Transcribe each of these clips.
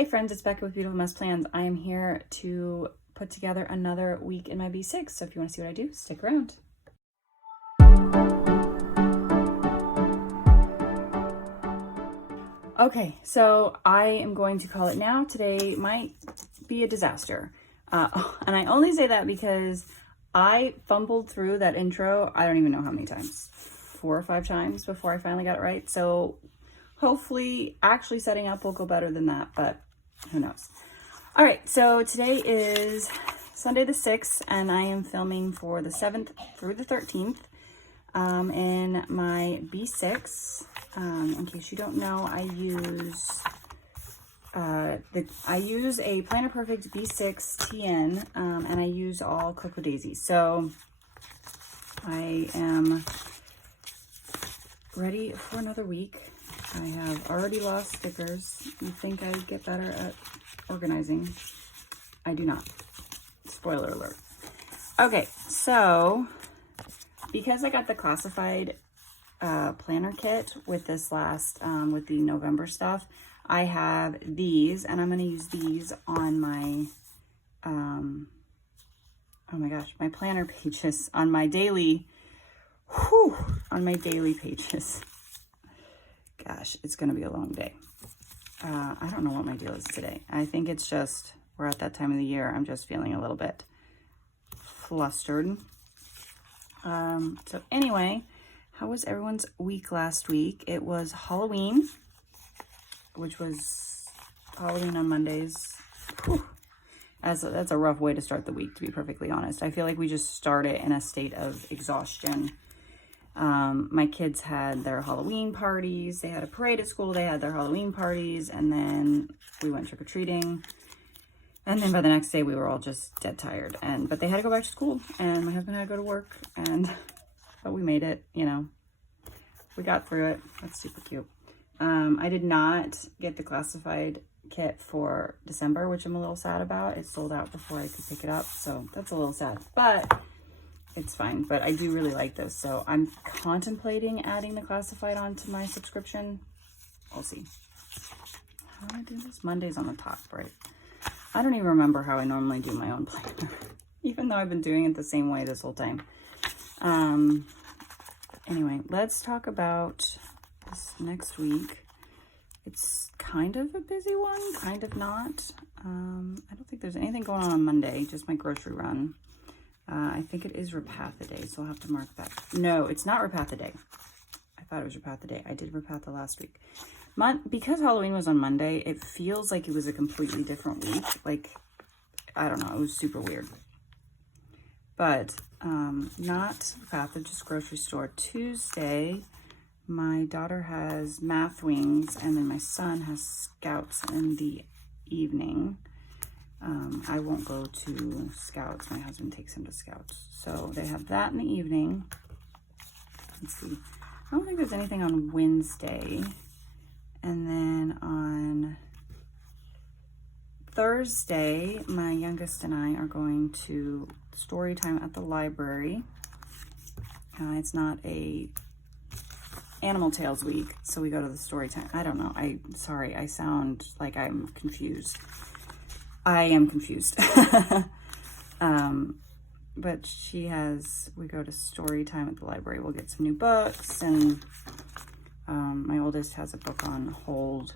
Hey friends, it's Becca with Beautiful Mess Plans. I am here to put together another week in my B6. So if you want to see what I do, stick around. Okay, so I am going to call it now. Today might be a disaster. And I only say that because I fumbled through that intro. I don't even know how many times, 4 or 5 times before I finally got it right. So hopefully actually setting up will go better than that, but who knows. All right, so today is Sunday the 6th, and I am filming for the 7th through the 13th in my B6. In case you don't know, I use a Planner Perfect B6 TN, and I use all Cocoa Daisies. So I am ready for another week. I have already lost stickers. You'd think I'd get better at organizing. I do not. Spoiler alert. Okay, so because I got the classified planner kit with this last, with the November stuff, I have these, and I'm going to use these on my, oh my gosh, my planner pages, on my daily, on my daily pages. Gosh, it's going to be a long day. I don't know what my deal is today. I think it's just, we're at that time of the year. I'm just feeling a little bit flustered. So anyway, how was everyone's week last week? It was Halloween, which was Halloween on Mondays. Whew. That's a rough way to start the week, to be perfectly honest. I feel like we just started in a state of exhaustion. My kids had their Halloween parties. They had a parade at school. They had their Halloween parties, and then we went trick-or-treating. And then by the next day, we were all just dead tired. But they had to go back to school, and my husband had to go to work, but we made it, you know. We got through it. That's super cute. I did not get the classified kit for December, which I'm a little sad about. It sold out before I could pick it up, so that's a little sad. But it's fine, but I do really like those. So I'm contemplating adding the classified onto my subscription. We'll see. How do I do this? Monday's on the top, right? I don't even remember how I normally do my own planner, even though I've been doing it the same way this whole time. Anyway, let's talk about this next week. It's kind of a busy one, kind of not. I don't think there's anything going on Monday, just my grocery run. I think it is Repatha Day, so I'll have to mark that. No, it's not Repatha Day. I thought it was Repatha Day. I did Repatha last week. Because Halloween was on Monday, it feels like it was a completely different week. Like, I don't know, it was super weird. But not Repatha, just grocery store. Tuesday, my daughter has math wings, and then my son has scouts in the evening. I won't go to scouts. My husband takes him to scouts. So they have that in the evening. Let's see. I don't think there's anything on Wednesday. And then on Thursday, my youngest and I are going to story time at the library. It's not a Animal Tales week, so we go to the story time. I don't know. Sorry, I sound like I'm confused. I am confused. But we go to story time at the library. We'll get some new books, and my oldest has a book on hold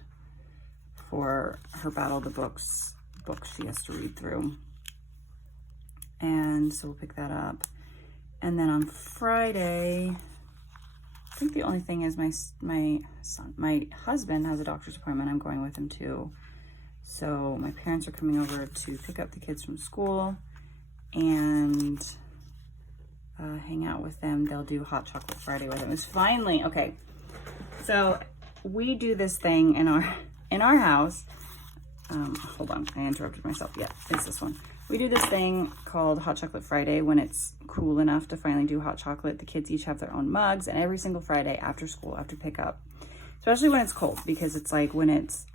for her Battle of the Books book she has to read through. And so we'll pick that up. And then on Friday, I think the only thing is my husband has a doctor's appointment. I'm going with him too. So my parents are coming over to pick up the kids from school and hang out with them. They'll do Hot Chocolate Friday with them. It's finally, okay. So we do this thing in our house. Hold on, I interrupted myself. Yeah, it's this one. We do this thing called Hot Chocolate Friday when it's cool enough to finally do hot chocolate. The kids each have their own mugs, and every single Friday after school, after pickup, especially when it's cold, because it's like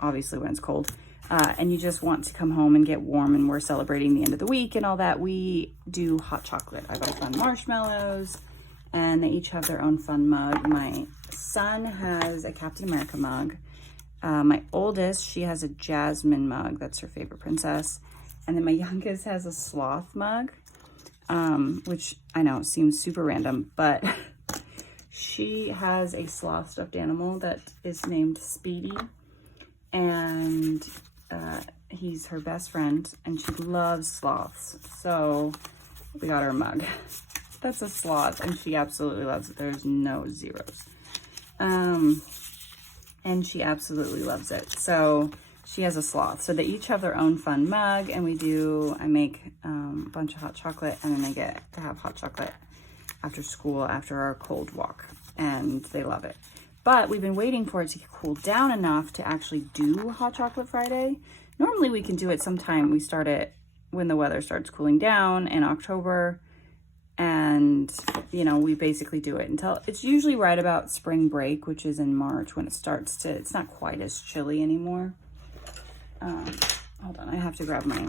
obviously when it's cold, and you just want to come home and get warm, and we're celebrating the end of the week and all that, we do hot chocolate. I buy fun marshmallows, and they each have their own fun mug. My son has a Captain America mug. My oldest, she has a jasmine mug. That's her favorite princess. And then my youngest has a sloth mug, which I know seems super random, but she has a sloth stuffed animal that is named Speedy. And he's her best friend, and she loves sloths. So we got her a mug. That's a sloth, and she absolutely loves it. There's no zeros. And she absolutely loves it. So she has a sloth. So they each have their own fun mug, and I make a bunch of hot chocolate, and then they get to have hot chocolate after school, after our cold walk, and they love it. But we've been waiting for it to cool down enough to actually do Hot Chocolate Friday. Normally we can do it sometime. We start it when the weather starts cooling down in October. And, you know, we basically do it until it's usually right about spring break, which is in March when it starts to, it's not quite as chilly anymore. Hold on, I have to grab my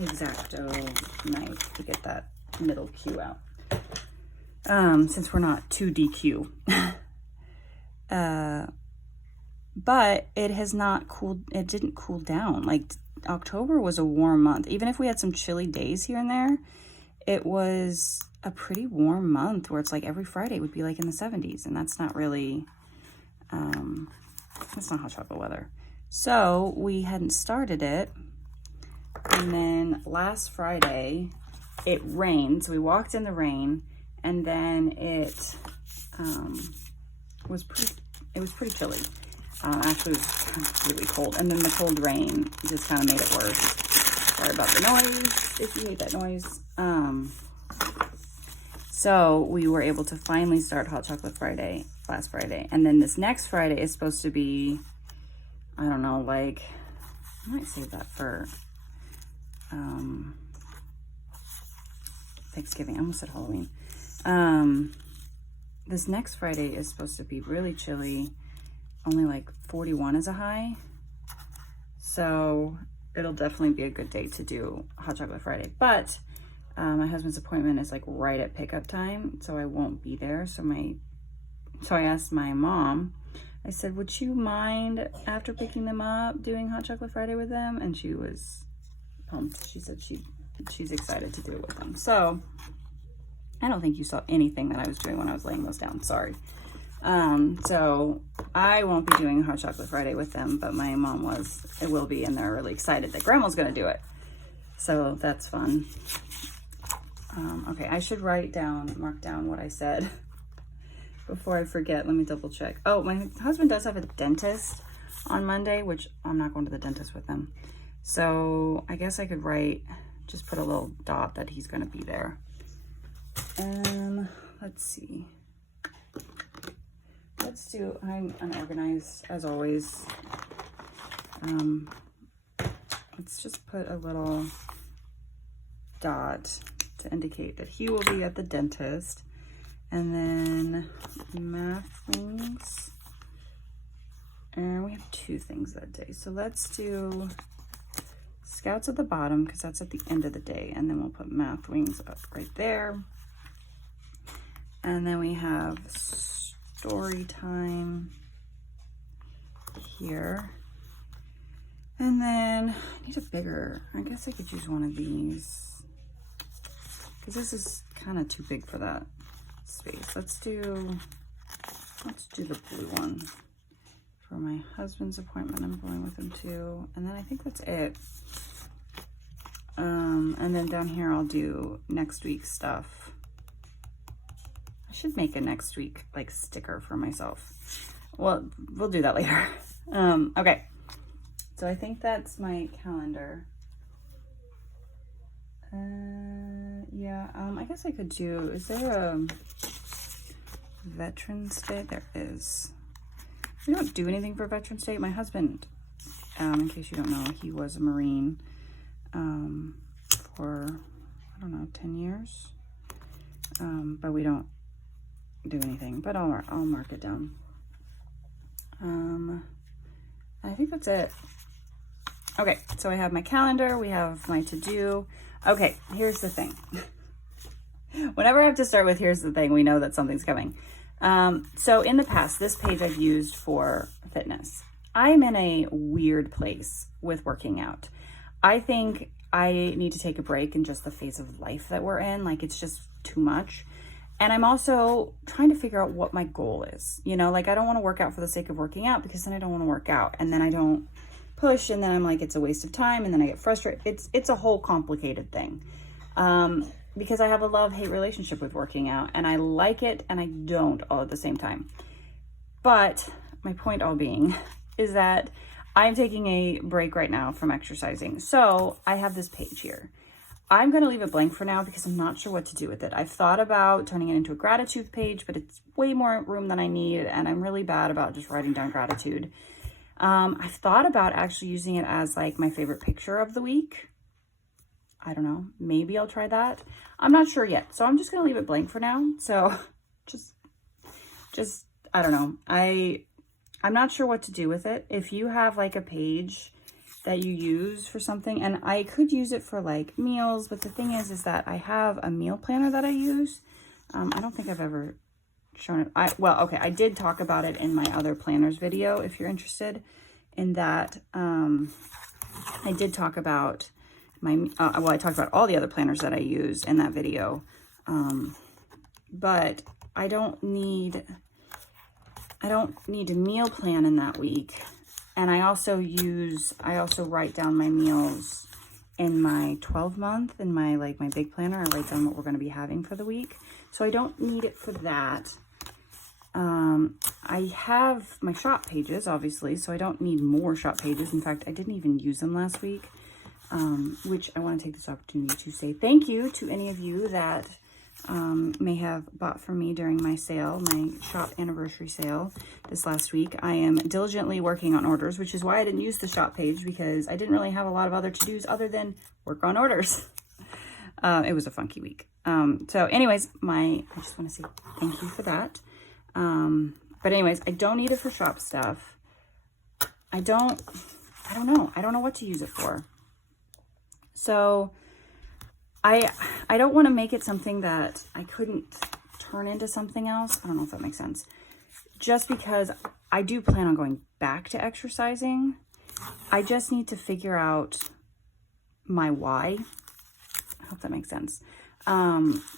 X-Acto knife to get that middle Q out. Since we're not 2DQ. But it has not cooled, it didn't cool down. Like October was a warm month. Even if we had some chilly days here and there, it was a pretty warm month where it's like every Friday would be like in the 70s, and that's not really, that's not hot chocolate weather. So we hadn't started it, and then last Friday it rained, so we walked in the rain, and then it was pretty chilly. Actually, it was kind of really cold, and then the cold rain just kind of made it worse. Sorry about the noise, if you hate that noise. So we were able to finally start Hot Chocolate Friday last Friday, and then this next Friday is supposed to be, I don't know, like, I might save that for Thanksgiving. I almost said Halloween. This next Friday is supposed to be really chilly. Only like 41 is a high. So it'll definitely be a good day to do Hot Chocolate Friday. But my husband's appointment is like right at pickup time, so I won't be there. So I asked my mom, I said, would you mind after picking them up doing Hot Chocolate Friday with them? And she was pumped. She said she's excited to do it with them. So I don't think you saw anything that I was doing when I was laying those down. Sorry. So I won't be doing Hot Chocolate Friday with them, but my mom will be, and they're really excited that Grandma's going to do it. So that's fun. Okay, I should mark down what I said before I forget. Let me double check. Oh, my husband does have a dentist on Monday, which I'm not going to the dentist with him. So I guess I could just put a little dot that he's going to be there. Let's see. I'm unorganized as always. Let's just put a little dot to indicate that he will be at the dentist. And then math things. And we have 2 things that day. So let's do Scouts at the bottom, because that's at the end of the day. And then we'll put math wings up right there. And then we have story time here. And then I need a bigger, I guess I could use one of these, because this is kind of too big for that space. Let's do the blue one for my husband's appointment. I'm going with him too. And then I think that's it. And then down here I'll do next week's stuff. I should make a next week like sticker for myself. Well, we'll do that later. Okay. So I think that's my calendar. Yeah, I guess I could do, is there a Veterans Day? There is. We don't do anything for Veterans Day. My husband, in case you don't know, he was a Marine for, I don't know, 10 years. But we don't do anything, but I'll mark it down. I think that's it. Okay, so I have my calendar, we have my to-do. Okay, here's the thing. Whenever I have to start with here's the thing, we know that something's coming. So in the past, this page I've used for fitness. I'm in a weird place with working out. I think I need to take a break in just the phase of life that we're in. Like, it's just too much. And I'm also trying to figure out what my goal is. You know, like, I don't want to work out for the sake of working out, because then I don't want to work out. And then I don't push, and then I'm like, it's a waste of time. And then I get frustrated. It's a whole complicated thing. Because I have a love-hate relationship with working out, and I like it and I don't all at the same time. But my point all being is that I'm taking a break right now from exercising. So I have this page here. I'm going to leave it blank for now because I'm not sure what to do with it. I've thought about turning it into a gratitude page, but it's way more room than I need, and I'm really bad about just writing down gratitude. I've thought about actually using it as like my favorite picture of the week. I don't know. Maybe I'll try that. I'm not sure yet. So I'm just going to leave it blank for now. So just I don't know. I'm not sure what to do with it. If you have like a page that you use for something, and I could use it for like meals, but the thing is that I have a meal planner that I use. I don't think I've ever shown it. I did talk about it in my other planners video, if you're interested in that. I did talk about I talked about all the other planners that I use in that video. But I don't need a meal plan in that week. And I also write down my meals in my 12-month, in my big planner. I write down what we're going to be having for the week. So I don't need it for that. I have my shop pages, obviously, so I don't need more shop pages. In fact, I didn't even use them last week, which I want to take this opportunity to say thank you to any of you that may have bought from me during my sale, my shop anniversary sale this last week. I am diligently working on orders, which is why I didn't use the shop page, because I didn't really have a lot of other to-dos other than work on orders. It was a funky week. So anyways, I just want to say thank you for that. But anyways, I don't need it for shop stuff. I don't know. I don't know what to use it for. So I don't want to make it something that I couldn't turn into something else. I don't know if that makes sense. Just because I do plan on going back to exercising. I just need to figure out my why. I hope that makes sense.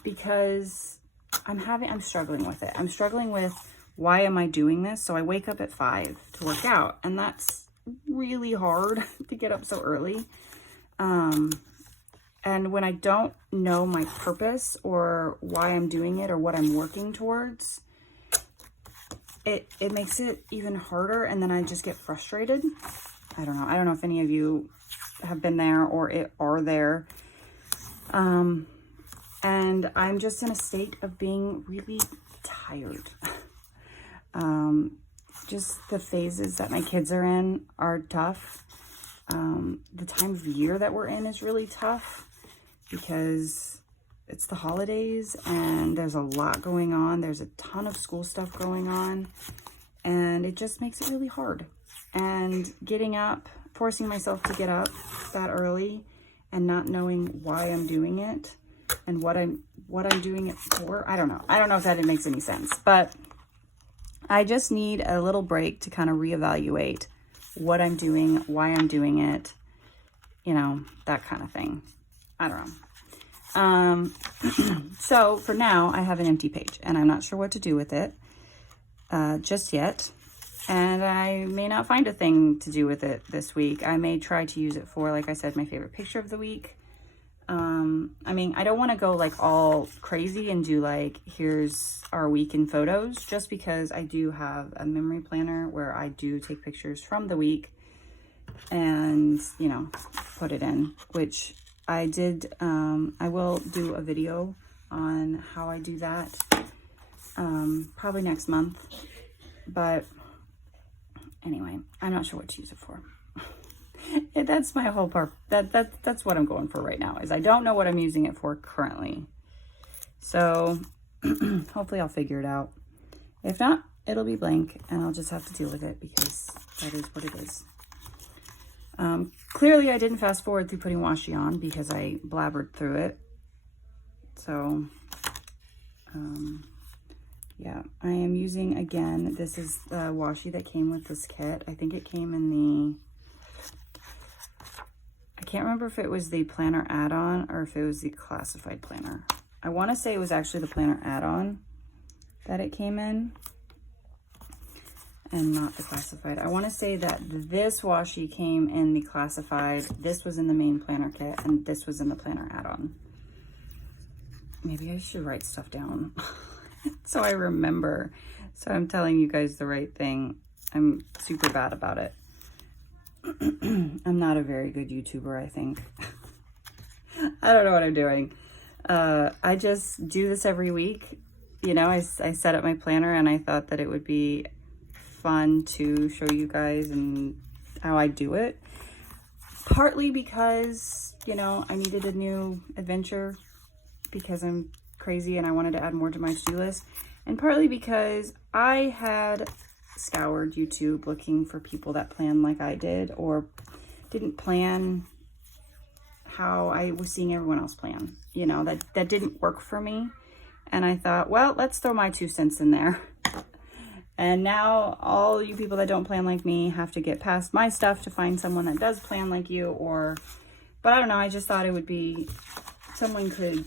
Because I'm struggling with it. I'm struggling with, why am I doing this? So I wake up at 5 to work out, and that's really hard to get up so early. And when I don't know my purpose or why I'm doing it or what I'm working towards, it makes it even harder, and then I just get frustrated. I don't know. I don't know if any of you have been there or are there. And I'm just in a state of being really tired. Just the phases that my kids are in are tough. The time of year that we're in is really tough because it's the holidays and there's a lot going on. There's a ton of school stuff going on, and it just makes it really hard. And getting up, forcing myself to get up that early and not knowing why I'm doing it and what I'm doing it for. I don't know. I don't know if that makes any sense, but I just need a little break to kind of reevaluate what I'm doing, why I'm doing it, you know, that kind of thing. I don't know. So for now, I have an empty page and I'm not sure what to do with it just yet. And I may not find a thing to do with it this week. I may try to use it for, like I said, my favorite picture of the week. I mean, I don't want to go like all crazy and do like, here's our week in photos, just because I do have a memory planner where I do take pictures from the week and, you know, put it in, which I did. I will do a video on how I do that, probably next month, but anyway, I'm not sure what to use it for. That's my whole part. That's what I'm going for right now, is I don't know what I'm using it for currently. So hopefully I'll figure it out. If not, it'll be blank and I'll just have to deal with it because that is what it is. Clearly I didn't fast forward through putting washi on because I blabbered through it. So, Yeah, I am using, again, this is the washi that came with this kit. I think it came in the, I can't remember if it was the planner add-on or if it was the classified planner. I want to say it was actually the planner add-on that it came in and not the classified. I want to say that this washi came in the classified, this was in the main planner kit, and this was in the planner add-on. Maybe I should write stuff down so I remember. So I'm telling you guys the right thing. I'm super bad about it. I'm not a very good YouTuber, I think. I don't know what I'm doing. I just do this every week. You know, I set up my planner and I thought that it would be fun to show you guys and how I do it. Partly because, you know, I needed a new adventure because I'm crazy and I wanted to add more to my to-do list. And partly because I had scoured YouTube looking for people that planned like I did or didn't plan how I was seeing everyone else plan. You know, that didn't work for me. And I thought, well, let's throw my 2 cents in there. And now all you people that don't plan like me have to get past my stuff to find someone that does plan like you, but I don't know, I just thought it would be, someone could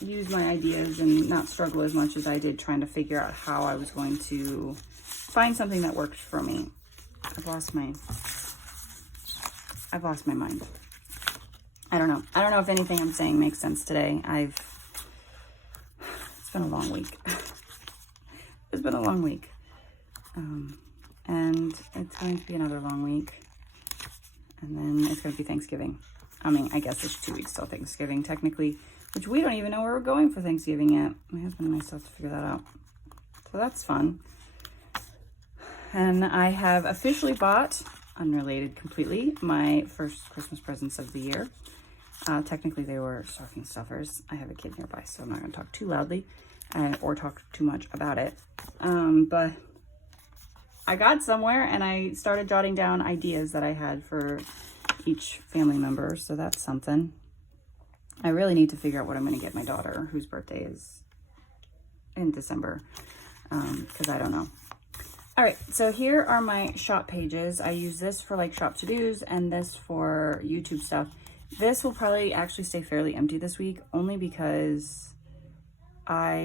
use my ideas and not struggle as much as I did trying to figure out how I was going to find something that worked for me. I've lost my mind. I don't know if anything I'm saying makes sense today. It's been a long week. It's been a long week. And it's going to be another long week. And then it's going to be Thanksgiving. I mean, I guess it's 2 weeks till Thanksgiving, technically, which we don't even know where we're going for Thanksgiving yet. My husband and I still have to figure that out. So that's fun. And I have officially bought, unrelated completely, my first Christmas presents of the year. Technically, they were stocking stuffers. I have a kid nearby, so I'm not going to talk too loudly or talk too much about it. But I got somewhere and I started jotting down ideas that I had for each family member, so that's something. I really need to figure out what I'm going to get my daughter, whose birthday is in December, because I don't know. All right, so here are my shop pages. I use this for like shop to-dos and this for YouTube stuff. This will probably actually stay fairly empty this week, only because I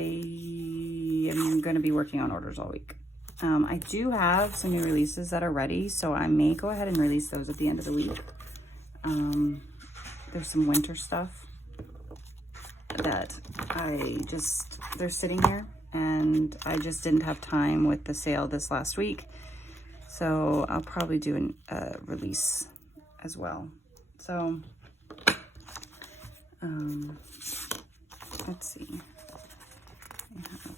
am going to be working on orders all week. I do have some new releases that are ready, so I may go ahead and release those at the end of the week. There's some winter stuff that they're sitting here, and I just didn't have time with the sale this last week. So I'll probably do a release as well. So, let's see. I have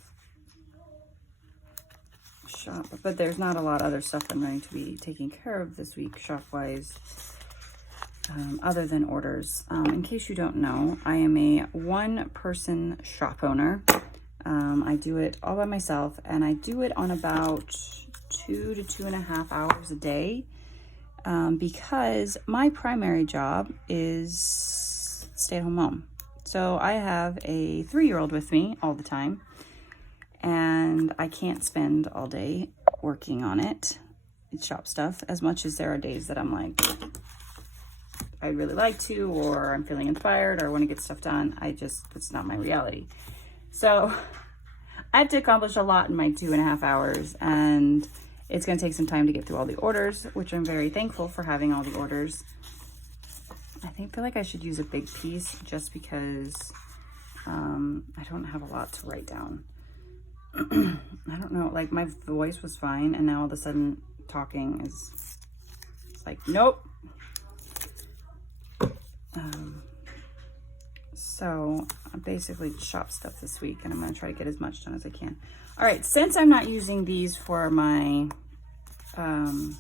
shop, but there's not a lot of other stuff I'm going to be taking care of this week shop-wise, other than orders. In case you don't know, I am a one-person shop owner. I do it all by myself, and I do it on about 2 to 2.5 hours a day, because my primary job is stay-at-home mom. So I have a 3-year-old with me all the time, and I can't spend all day working on it. It's shop stuff, as much as there are days that I'm like, I'd really like to, or I'm feeling inspired, or I want to get stuff done. It's not my reality. So I have to accomplish a lot in my 2.5 hours, and it's going to take some time to get through all the orders, which I'm very thankful for having all the orders. I feel like I should use a big piece just because I don't have a lot to write down. I don't know, like my voice was fine, and now all of a sudden talking it's like, nope. So I basically shop stuff this week, and I'm going to try to get as much done as I can. All right, since I'm not using these for my, I'm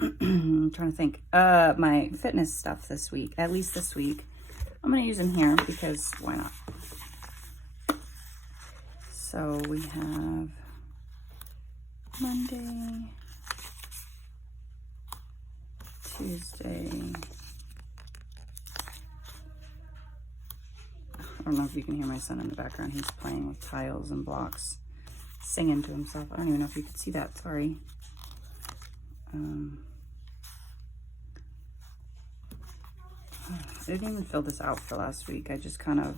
trying to think, my fitness stuff this week, at least this week, I'm going to use them here because why not? So we have Monday, Tuesday. don't know if you can hear my son in the background. He's playing with tiles and blocks, singing to himself. I don't even know if you could see that, sorry. I didn't even fill this out for last week. I just kind of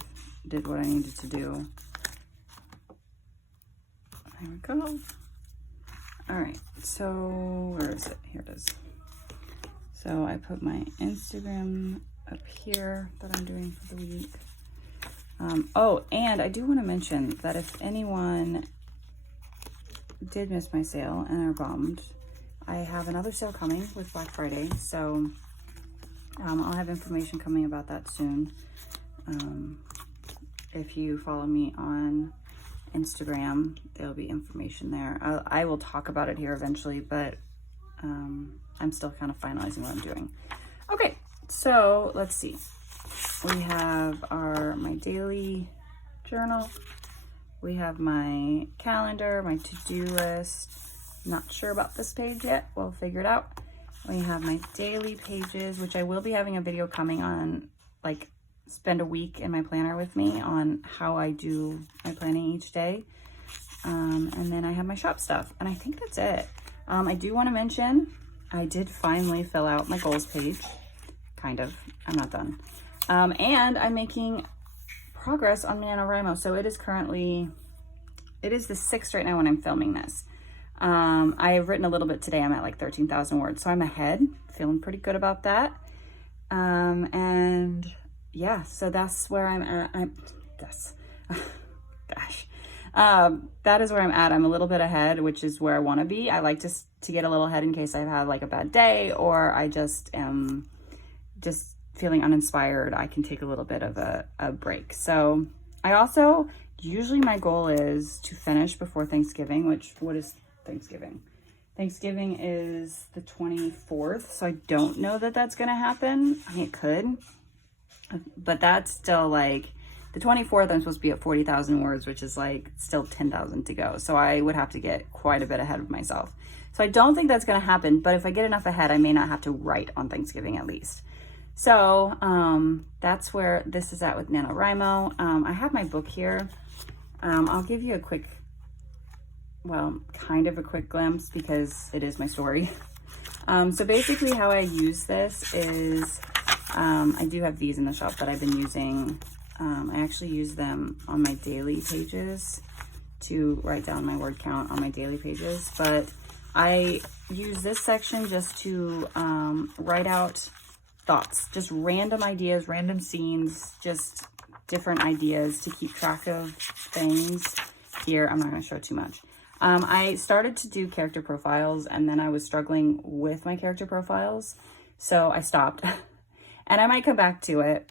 did what I needed to do. There we go. All right, so where is it? Here it is. So I put my Instagram up here that I'm doing for the week. Oh, and I do want to mention that if anyone did miss my sale and are bummed, I have another sale coming with Black Friday. So I'll have information coming about that soon. If you follow me on Instagram, there'll be information there. I will talk about it here eventually, but I'm still kind of finalizing what I'm doing. Okay, so let's see. We have my daily journal. We have my calendar, my to-do list. Not sure about this page yet. We'll figure it out. We have my daily pages, which I will be having a video coming on, like spend a week in my planner with me on how I do my planning each day. And then I have my shop stuff, and I think that's it. I do want to mention, I did finally fill out my goals page. Kind of. I'm not done. And I'm making progress on Nanowrimo. So it is the 6th right now when I'm filming this. I've written a little bit today. I'm at like 13,000 words. So I'm ahead. Feeling pretty good about that. And yeah, so that's where I'm at. That is where I'm at. I'm a little bit ahead, which is where I want to be. I like to get a little ahead in case I've had like a bad day, or I just am just feeling uninspired. I can take a little bit of a break. So I also, usually my goal is to finish before Thanksgiving, what is Thanksgiving? Thanksgiving is the 24th. So I don't know that that's going to happen. I mean, it could, but that's still like, the 24th, I'm supposed to be at 40,000 words, which is like still 10,000 to go. So I would have to get quite a bit ahead of myself. So I don't think that's going to happen, but if I get enough ahead, I may not have to write on Thanksgiving at least. So that's where this is at with Nanowrimo. I have my book here. I'll give you a quick, well, kind of a quick glimpse because it is my story. So basically how I use this is, I do have these in the shop that I've been using. I actually use them on my daily pages to write down my word count on my daily pages, but I use this section just to write out thoughts, just random ideas, random scenes, just different ideas to keep track of things. Here, I'm not going to show too much. I started to do character profiles, and then I was struggling with my character profiles, so I stopped. And I might come back to it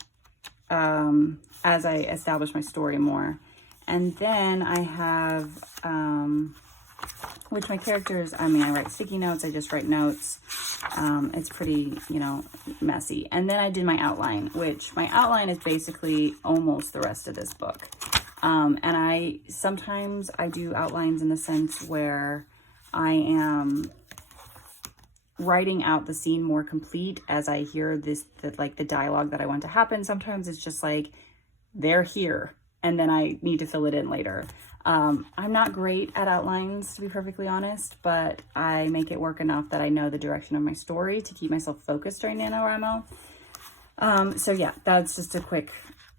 as I establish my story more. And then I have, which my characters, I mean, I write sticky notes, I just write notes. It's pretty, messy. And then I did my outline, which my outline is basically almost the rest of this book. And sometimes I do outlines in the sense where I am writing out the scene more complete as I hear the dialogue that I want to happen. Sometimes it's just like, they're here, and then I need to fill it in later. I'm not great at outlines, to be perfectly honest, but I make it work enough that I know the direction of my story to keep myself focused during NaNoWriMo. So yeah, that's just a quick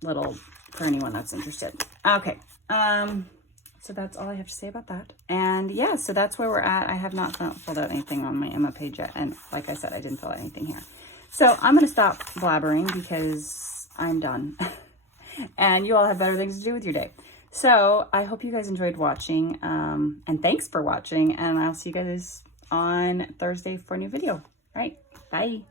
little for anyone that's interested. Okay, so that's all I have to say about that. And yeah, so that's where we're at. I have not filled out anything on my Emma page yet, and like I said, I didn't fill out anything here. So I'm going to stop blabbering because I'm done. And you all have better things to do with your day. So I hope you guys enjoyed watching, and thanks for watching, and I'll see you guys on Thursday for a new video. All right, bye.